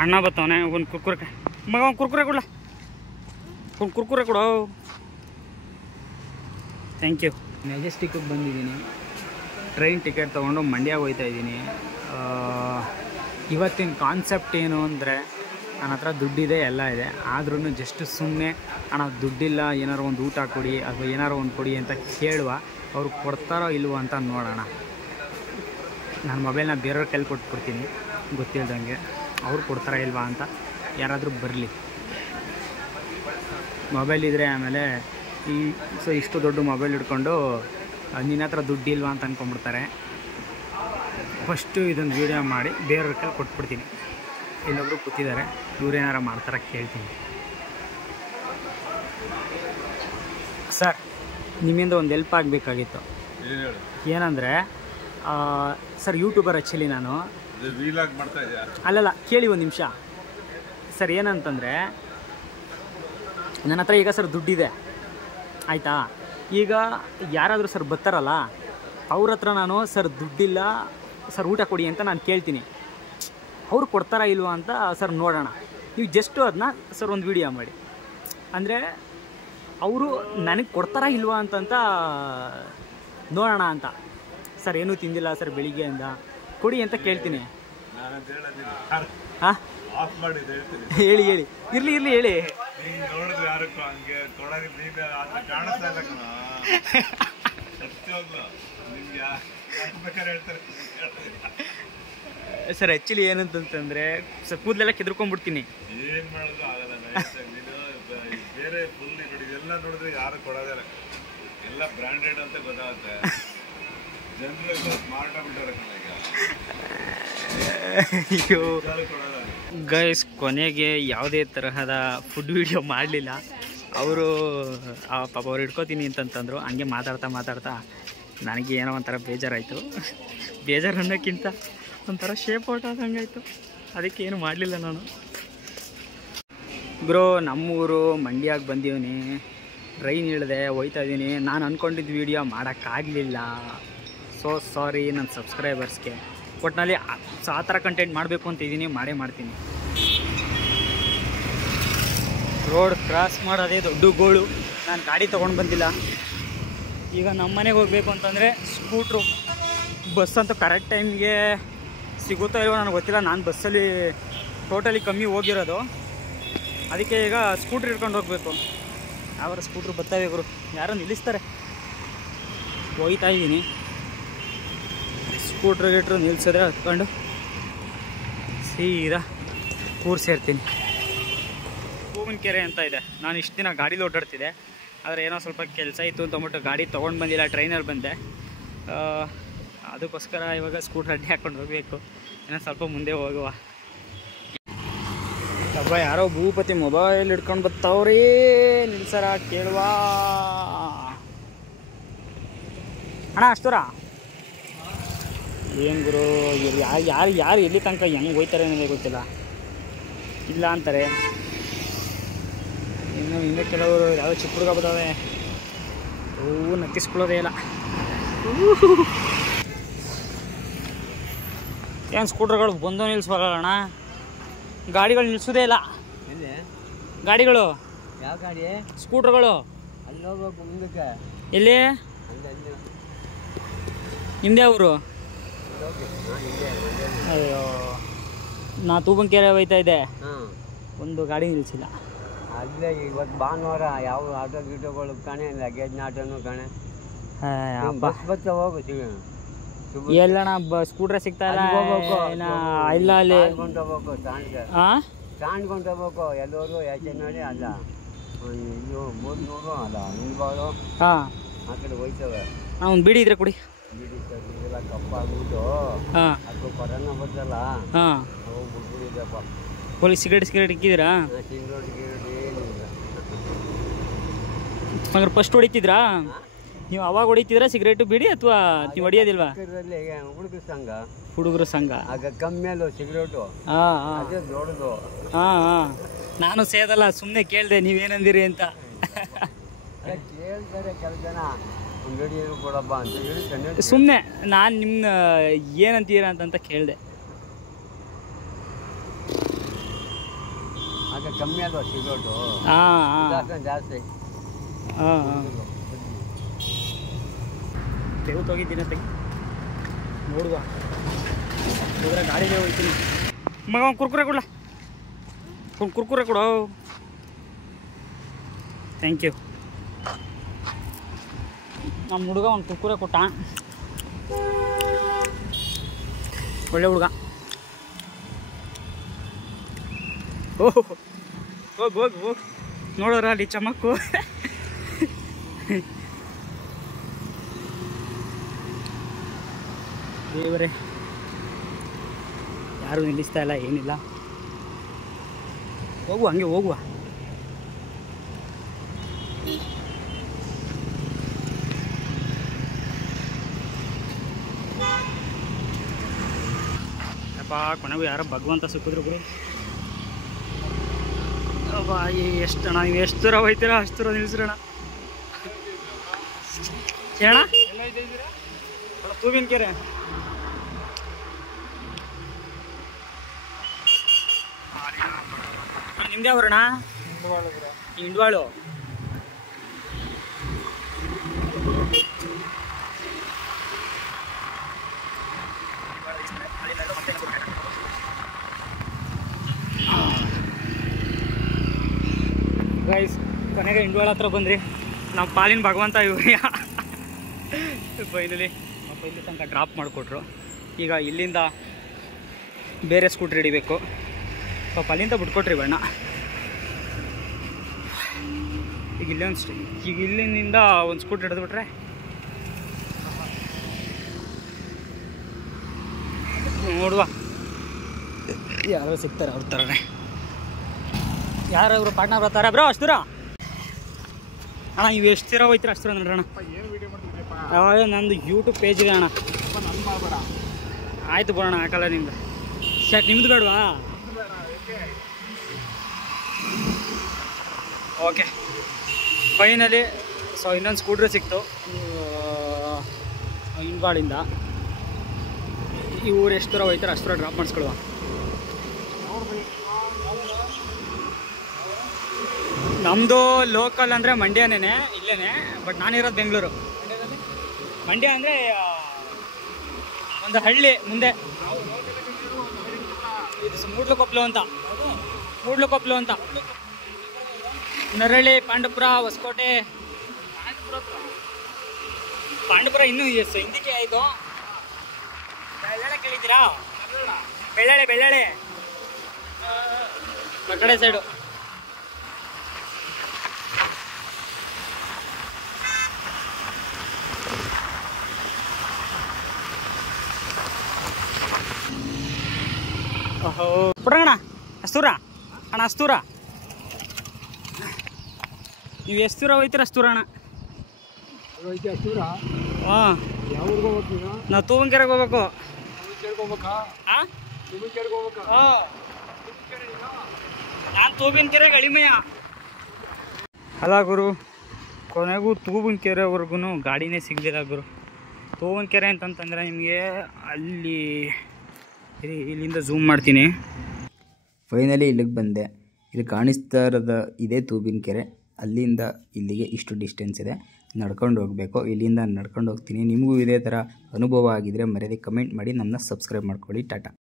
ಅಣ್ಣ ಬರ್ತಾವನೆ ಒಂದು ಕುರ್ಕುರೆ ಮಗ ಒಂದು ಕುರ್ಕುರೆ ಕೊಡಲ ಒಂದು ಕುರ್ಕುರೆ ಕೊಡು ಥ್ಯಾಂಕ್ ಯು. ಮೆಜೆಸ್ಟಿಕ್ಕಿಗೆ ಬಂದಿದ್ದೀನಿ. ಟ್ರೈನ್ ಟಿಕೆಟ್ ತೊಗೊಂಡು ಮಂಡ್ಯಕ್ಕೆ ಹೋಗ್ತಾ ಇದ್ದೀನಿ. ಇವತ್ತಿನ ಕಾನ್ಸೆಪ್ಟ್ ಏನು ಅಂದರೆ ನನ್ನ ಹತ್ರ ದುಡ್ಡಿದೆ ಎಲ್ಲ ಇದೆ, ಆದ್ರೂ ಜಸ್ಟ್ ಸುಮ್ಮನೆ ಅಣ್ಣ ದುಡ್ಡಿಲ್ಲ ಏನಾರು ಒಂದು ಊಟ ಕೊಡಿ ಅಥವಾ ಏನಾರು ಒಂದು ಕೊಡಿ ಅಂತ ಕೇಳುವ, ಅವ್ರು ಕೊಡ್ತಾರೋ ಇಲ್ವೋ ಅಂತ ನೋಡೋಣ. ನಾನು ಮೊಬೈಲ್ನ ಬೇರೆಯವ್ರ ಕೈಲಿ ಕೊಟ್ಬಿಡ್ತೀನಿ ಗೊತ್ತಿಲ್ದಂಗೆ, ಅವ್ರು ಕೊಡ್ತಾರಾ ಇಲ್ವಾ ಅಂತ ಯಾರಾದರೂ ಬರಲಿ. ಮೊಬೈಲ್ ಇದ್ದರೆ ಆಮೇಲೆ ಇಷ್ಟು ದೊಡ್ಡ ಮೊಬೈಲ್ ಹಿಡ್ಕೊಂಡು ನಿನ್ನ ಹತ್ರ ದುಡ್ಡಿಲ್ವಾ ಅಂತ ಅಂದ್ಕೊಂಡ್ಬಿಡ್ತಾರೆ. ಫಸ್ಟು ಇದೊಂದು ವೀಡಿಯೋ ಮಾಡಿ ಬೇರೆಯವ್ರ ಕೈಲಿ ಕೊಟ್ಬಿಡ್ತೀನಿ. ಇಲ್ಲೊಬ್ರು ಕೂತಿದ್ದಾರೆ, ಇವ್ರೇನಾರು ಮಾಡ್ತಾರ ಕೇಳ್ತೀನಿ. ಸರ್ ನಿಮ್ಮಿಂದ ಒಂದು ಹೆಲ್ಪ್ ಆಗಬೇಕಾಗಿತ್ತು. ಏನಂದರೆ ಸರ್ ಯೂಟ್ಯೂಬರ್ ಆ್ಯಕ್ಚುಲಿ ನಾನು. ಅಲ್ಲಲ್ಲ ಕೇಳಿ ಒಂದು ನಿಮಿಷ ಸರ್. ಏನಂತಂದರೆ ನನ್ನ ಹತ್ರ ಈಗ ಸರ್ ದುಡ್ಡಿದೆ ಆಯಿತಾ. ಈಗ ಯಾರಾದರೂ ಸರ್ ಬರ್ತಾರಲ್ಲ ಅವ್ರ ಹತ್ರ ನಾನು ಸರ್ ದುಡ್ಡಿಲ್ಲ ಸರ್ ಊಟ ಕೊಡಿ ಅಂತ ನಾನು ಕೇಳ್ತೀನಿ, ಅವ್ರು ಕೊಡ್ತಾರಾ ಇಲ್ವಾ ಅಂತ ಸರ್ ನೋಡೋಣ. ನೀವು ಜಸ್ಟು ಅದನ್ನ ಸರ್ ಒಂದು ವೀಡಿಯೋ ಮಾಡಿ, ಅಂದರೆ ಅವರು ನನಗೆ ಕೊಡ್ತಾರಾ ಇಲ್ವಾ ಅಂತಂತ ನೋಡೋಣ ಅಂತ. ಸರ್ ಏನೂ ತಿಂದಿಲ್ಲ ಸರ್ ಬೆಳಿಗ್ಗೆಯಿಂದ, ಕೊಡಿ ಅಂತ ಕೇಳ್ತೀನಿ. ಹಾಂ ಹೇಳಿ ಹೇಳಿ, ಇರಲಿ ಇರಲಿ ಹೇಳಿ. ಸರ್ ಆ್ಯಕ್ಚುಲಿ ಏನಂತಂದರೆ ಸರ್ ಕೂದಲೆಲ್ಲ ಕೆದ್ರಕೊಂಡ್ಬಿಡ್ತೀನಿ. ಏನು ಮಾಡೋದು ಆಗಲ್ಲ, ಬೇರೆ ಫುಲ್ ಎಲ್ಲ ನೋಡಿದ್ರೆ ಯಾರು ಕೊಡೋದಿಲ್ಲ, ಎಲ್ಲ ಬ್ರ್ಯಾಂಡೆಡ್ ಅಂತ ಗೊತ್ತಾಗುತ್ತೆ. ಜನರು ಸ್ಮಾರ್ಟ್ ಆಗ್ಬಿಟ್ಟಾರೆ. ಅಯ್ಯೋ ಗೈಸ್, ಕೊನೆಗೆ ಯಾವುದೇ ತರಹದ ಫುಡ್ ವಿಡಿಯೋ ಮಾಡಲಿಲ್ಲ. ಅವರು ಪಾಪ ಅವ್ರು ಹಿಡ್ಕೋತೀನಿ ಅಂತಂತಂದರು. ಹಂಗೆ ಮಾತಾಡ್ತಾ ನನಗೆ ಏನೋ ಒಂಥರ ಬೇಜಾರಾಯಿತು. ಬೇಜಾರು ಅನ್ನೋಕ್ಕಿಂತ ಒಂಥರ ಶೇಪ್ ಔಟ್ ಆದಂಗಾಯಿತು, ಅದಕ್ಕೆ ಏನು ಮಾಡಲಿಲ್ಲ ನಾನು. ಬ್ರೋ ನಮ್ಮೂರು ಮಂಡ್ಯಕ್ಕೆ ಬಂದೀನಿ, ಟ್ರೈನ್ ಇಳಿದೆ ಹೋಯ್ತಾ ಇದ್ದೀನಿ. ನಾನು ಅಂದ್ಕೊಂಡಿದ್ದು ವೀಡಿಯೋ ಮಾಡೋಕ್ಕಾಗಲಿಲ್ಲ, ಸೋ ಸಾರಿ ನನ್ನ ಸಬ್ಸ್ಕ್ರೈಬರ್ಸ್ಗೆ. ಒಟ್ಟಿನಲ್ಲಿ ಆ ಥರ ಕಂಟೆಂಟ್ ಮಾಡಬೇಕು ಅಂತ ಇದ್ದೀನಿ, ಮಾಡೇ ಮಾಡ್ತೀನಿ. ರೋಡ್ ಕ್ರಾಸ್ ಮಾಡೋದೇ ದೊಡ್ಡ ಗೋಳು. ನಾನು ಗಾಡಿ ತೊಗೊಂಡು ಬಂದಿಲ್ಲ. ಈಗ ನಮ್ಮ ಮನೆಗೆ ಹೋಗಬೇಕು ಅಂತಂದರೆ ಸ್ಕೂಟ್ರು, ಬಸ್ ಅಂತೂ ಕರೆಕ್ಟ್ ಟೈಮ್ಗೆ ಸಿಗುತ್ತೋ ಇಲ್ವೋ ನನಗೆ ಗೊತ್ತಿಲ್ಲ. ನಾನು ಬಸ್ಸಲ್ಲಿ ಟೋಟಲಿ ಕಮ್ಮಿ ಹೋಗಿರೋದು, ಅದಕ್ಕೆ ಈಗ ಸ್ಕೂಟ್ರ್ ಹಿಡ್ಕೊಂಡು ಹೋಗಬೇಕು. ಯಾವಾರ ಸ್ಕೂಟ್ರ್ ಬರ್ತಾವೆ ಗುರು, ಯಾರೋ ನಿಲ್ಲಿಸ್ತಾರೆ. ಹೋಗ್ತಾ ಇದ್ದೀನಿ, ಸ್ಕೂಟ್ರ್ ಗಿಟ್ರು ನಿಲ್ಸಿದ್ರೆ ಹತ್ಕೊಂಡು ಸೀದಾ ಊರು ಸೇರ್ತೀನಿ. ಹೂವಿನಕೆರೆ ಅಂತ ಇದೆ. ನಾನು ಇಷ್ಟು ದಿನ ಗಾಡೀಲಿ ಓಡಾಡ್ತಿದ್ದೆ, ಆದರೆ ಏನೋ ಸ್ವಲ್ಪ ಕೆಲಸ ಇತ್ತು ಅಂತ ಅಂದ್ಬಿಟ್ಟು ಗಾಡಿ ತೊಗೊಂಡು ಬಂದಿಲ್ಲ, ಟ್ರೈನಲ್ಲಿ ಬಂದೆ. ಅದಕ್ಕೋಸ್ಕರ ಇವಾಗ ಸ್ಕೂಟ್ರ್ ಅಡ್ಡಿ ಹಾಕ್ಕೊಂಡು ಹೋಗಬೇಕು. ಏನೋ ಸ್ವಲ್ಪ ಮುಂದೆ ಹೋಗುವ. ಒಬ್ಬ ಯಾರೋ ಭೂಪತಿ ಮೊಬೈಲ್ ಹಿಡ್ಕೊಂಡು ಬರ್ತಾವ್ರಿ, ನಿಲ್ಸರ ಕೇಳುವ ಅಣ್ಣ. ಅಷ್ಟೂರ ಏನು ಗುರು, ಯಾರು ಎಲ್ಲಿ ತನಕ ಹೆಂಗೆ ಹೋಯ್ತಾರೆ ಅನ್ನೋದೇ ಗೊತ್ತಿಲ್ಲ. ಇಲ್ಲ ಅಂತಾರೆ, ಇನ್ನೂ ಕೆಲವರು ಯಾವುದೋ ಚಿಕ್ಕ ಹುಡುಗ ಬದಾವೆ, ಅವು ನಕ್ಕಿಸ್ಕೊಳ್ಳೋದೇ ಇಲ್ಲ. ಏನು ಸ್ಕೂಟ್ರ್ಗಳು ಬಂದು ನಿಲ್ಲಿಸ್ಬಲ್ಲ ಅಣ್ಣ, ಗಾಡಿಗಳು ನಿಲ್ಲಿಸೋದೇ ಇಲ್ಲ. ಗಾಡಿಗಳು ಯಾವ ಗಾಡಿ? ಸ್ಕೂಟ್ರ್ಗಳು. ಅಲ್ಲಿ ಹೋಗ್ಬೇಕು ಮುಂದಕ್ಕೆ. ಎಲ್ಲಿ ನಿಮ್ಮದೇ ಊರು? ಅಯ್ಯೋ, ನಾ ತೂಬಂಕೆರೆ ಹೋಯ್ತಾ ಇದ್ದೆ, ಒಂದು ಗಾಡಿ ನಿಲ್ಲಿಸಿಲ್ಲ. ಅಲ್ಲೇ ಇವತ್ತು ಭಾನುವಾರ ಯಾವ ಆಟೋ ಗೀಟೋಗಳು ಕಾಣೆ, ಲಗೇಜ್ನ ಆಟೋನು ಕಾಣೆ. ಬಸ್ ಬತ್ತ ಹೋಗು ಎಲ್ಲಣ್ಣ ಸ್ಕೂಟ್ರ್ ಸಿಗ್ತಾ ಇಲ್ಲ. ಇಲ್ಲ ಅಲ್ಲಿ ಹೋಗ್ಬೇಕು, ತಾಂಡ್ಕೊಂಡು ಹೋಗ್ಬೇಕು. ಎಲ್ಲರೂ ಯಾಕೆ ನೋಡಿ ಅಲ್ಲ, ಇದು 300 ಅಲ್ಲ 100 ಆ ಕಡೆ ಹೋಯ್ತವೆ. ಒಂದು ಬಿಡಿ ಇದ್ರೆ ಕುಡಿ. ಬಿಡಿ ಇದೆಲ್ಲ ಕಪ್ಪಾಗ್ಬಿಟ್ಟು ಅದು ಕೊರೋನಾ ಬರ್ತಲ್ಲ, ಹೋಗ್ಬಿಟ್ಟಿದೆಪ್ಪ. ಪೊಲೀಸ್ ಸಿಗರೇಟ್ ಇಕ್ಕಿದ್ದೀರಾ? ಸಿಗರೇಟ್ ಏನಿಲ್ಲ. ಹಂಗಾರೆ ಫಸ್ಟ್ ಹೊಡಿತಿದ್ರಾ ನೀವು? ಅವಾಗ ಹೊಡಿತಿದ್ರಾ ಸಿಗರೇಟು ಬಿಡಿ, ಅಥವಾ ನೀವು ಹೊಡಿಯೋದಿಲ್ವಾ? ಹುಡುಗರ ಸಂಘ ಆಗ ಕಮ್ಮಿಯಲ್ಲೂ ಸಿಗರೇಟು ಅದೇ ದೊಡ್ಡದು. ನಾನು ಸೇದಲ್ಲ, ಸುಮ್ಮನೆ ಕೇಳಿದೆ ನೀವೇನಂದಿರಿ ಅಂತ. ಕೇಳ್ತಾರೆ ಕೆಲವು ಜನ, ಅಂಗಡಿ ಕೊಡಪ್ಪ ಅಂತ ಹೇಳಿ ಸುಮ್ಮನೆ ನಾನು ನಿಮ್ಮ ಏನಂತೀರ ಅಂತ ಕೇಳಿದೆ. ಈಗ ಕಮ್ಮಿ ಅಲ್ವಾ ಸಿಗೋದು ಹಾಂ ಹಾಂ ಜಾಸ್ತಿ. ಹಾಂ ಹಾಂ ತೆಗೆದು ಹೋಗಿದ್ದೀನಿ ತೆಗಿ ನೋಡುವ ಹೋದ್ರೆ ಗಾಡಿಗೆ ಹೋಗ್ತೀನಿ. ಮಗ ಒಂದು ಕುರ್ಕುರೆ ಕೊಡಲ, ಒಂದು ಕುರ್ಕುರೆ ಕೊಡು. Thank you. ನಮ್ಮ ಹುಡುಗ ಒಂದು ಕುರ್ಕುರೆ ಕೊಟ್ಟ, ಒಳ್ಳೆ ಹುಡುಗ. ಓಹ್ ಹೋಗಿ ಹೋಗಿ ಹೋಗಿ ನೋಡೋರ ಅಲ್ಲಿ ಚಮಕ್ಕು. ದೇವರೇ, ಯಾರು ನಿಲ್ಲಿಸ್ತಾ ಇಲ್ಲ, ಏನಿಲ್ಲ. ಹೋಗುವ, ಹಂಗೆ ಹೋಗುವ. ಅಪ್ಪ ಕೊನೆಗೂ ಯಾರೋ ಭಗವಂತ ಸಿಕ್ಕಿದ್ರು ಬಿಡು. ಬಾಯಿ ಎಷ್ಟು ಅಣ್ಣ, ನೀವು ಎಷ್ಟು ದೂರ ಹೋಯ್ತೀರಾ ಅಷ್ಟು ದೂರ ನಿಲ್ಲಿಸ್ರಣ. ಹೇಳ ತೂಬಿನ ಕೆರೆ ನಿಮ್ದು ಯಾವ್ರಣ? ಇಂಡ್ವಾಳು. ಗೈಸ್, ಕೊನೆಗೆ ಇಂಡ್ವಾಳ ಹತ್ರ ಬಂದ್ರಿ. ನಾವು ಪಾಲಿನ ಭಗವಂತ ಇವ್ರಿ. ಫೈನಲಿ ಇಲ್ಲಿ ತನಕ ಡ್ರಾಪ್ ಮಾಡಿಕೊಟ್ರು. ಈಗ ಇಲ್ಲಿಂದ ಬೇರೆ ಸ್ಕೂಟ್ರ್ ಹಿಡಿಬೇಕು. ಪಾಪ ಅಲ್ಲಿಂದ ಬಿಟ್ಕೊಟ್ರಿ ಬಣ್ಣ. ಈಗ ಇಲ್ಲೇ ಈಗ ಇಲ್ಲಿಂದ ಒಂದು ಸ್ಕೂಟ್ರ್ ಹಿಡಿದ್ಬಿಟ್ರೆ ನೋಡುವ ಯಾರು ಸಿಗ್ತಾರೆ ಅವ್ರ ಥರನೇ. ಯಾರಾದ್ರು ಪಾರ್ಟ್ನರ್ ಬರ್ತಾರೆ ಬ್ರೋ? ಅಷ್ಟು ದೂರ ಅಣ್ಣ, ನೀವು ಎಷ್ಟು ದೂರ ಹೋಯ್ತೀರ ಅಷ್ಟು ದೂರ ನೋಡ್ರಣ. ನಂದು ಯೂಟ್ಯೂಬ್ ಪೇಜ್ ಇದೆ ಅಣ್ಣ. ಆಯಿತು ಬರೋಣ, ಹಾಕಲ್ಲ ನಿಮ್ದು ಶರ್ಟ್. ನಿಮ್ದು ಬೇಡವಾ? ಓಕೆ, ಫೈನಲಿ ಸೊ ಇನ್ನೊಂದು ಸ್ಕೂಟ್ರ್ ಸಿಕ್ತು ಇಂಡ್ವಾಳಿಂದ. ಈ ಊರು ಎಷ್ಟು ದೂರ ಹೋಯ್ತಾರೆ ಅಷ್ಟು ದೂರ ಡ್ರಾಪ್ ಮಾಡಿಸ್ಕೊಳುವ. ನಮ್ಮದು ಲೋಕಲ್ ಅಂದರೆ ಮಂಡ್ಯನೇ, ಇಲ್ಲೇ. ಬಟ್ ನಾನಿರೋದು ಬೆಂಗಳೂರು. ಮಂಡ್ಯ ಅಂದರೆ ಒಂದು ಹಳ್ಳಿ ಮುಂದೆ. ಇದು ಮೂಡ್ಲಕೊಪ್ಲು ಅಂತ. ನರಳಿ, ಪಾಂಡವಪುರ, ಹೊಸಕೋಟೆ. ಪಾಂಡವಪುರ ಇನ್ನೂ ಹಿಂದಕ್ಕೆ ಆಯಿತು. ಬೆಳ್ಳಾಳೆ ಕೇಳಿದ್ದೀರಾ? ಬೆಳ್ಳಾಳೆ ಆ ಕಡೆ ಸೈಡು. ಓಹೋ ಪುಡಣ್ಣ, ಅಸ್ತೂರ ಅಣ್ಣ, ಅಸ್ತೂರ. ನೀವು ಎಷ್ಟು ದೂರ ಹೋಯ್ತೀರ ಅಷ್ಟು ದೂರ ಅಣ್ಣ. ಹಾಂ, ನಾವು ತೂಬನ್ಕೆರೆಗೆ ಹೋಗ್ಬೇಕು. ಹಾಂ, ನಾನು ತೂಬಿನಕೆರೆಗೆ ಅಳಿಮಯ್ಯ. ಅಲ್ಲ ಗುರು, ಕೊನೆಗೂ ತೂಬನ್ಕೆರೆವರೆಗೂ ಗಾಡಿನೇ ಸಿಗಲಿಲ್ಲ ಗುರು. ತೂಬನ್ಕೆರೆ ಅಂತಂತಂದರೆ ನಿಮಗೆ ಅಲ್ಲಿ ಇಲ್ಲಿಂದ ಝೂಮ್ ಮಾಡ್ತೀನಿ. ಫೈನಲಿ ಇಲ್ಲಿಗೆ ಬಂದೆ. ಇಲ್ಲಿ ಕಾಣಿಸ್ತಾ ಇರೋದು ಇದೇ ತೂಬಿನಕೆರೆ. ಅಲ್ಲಿಂದ ಇಲ್ಲಿಗೆ ಇಷ್ಟು ಡಿಸ್ಟೆನ್ಸ್ ಇದೆ, ನಡ್ಕೊಂಡು ಹೋಗಬೇಕು. ಇಲ್ಲಿಂದ ನಡ್ಕೊಂಡು ಹೋಗ್ತೀನಿ. ನಿಮಗೂ ಇದೇ ಥರ ಅನುಭವ ಆಗಿದರೆ ಮರ್ಯಾದೆ ಕಮೆಂಟ್ ಮಾಡಿ, ನಮ್ಮನ್ನ ಸಬ್ಸ್ಕ್ರೈಬ್ ಮಾಡ್ಕೊಳ್ಳಿ. ಟಾಟಾ.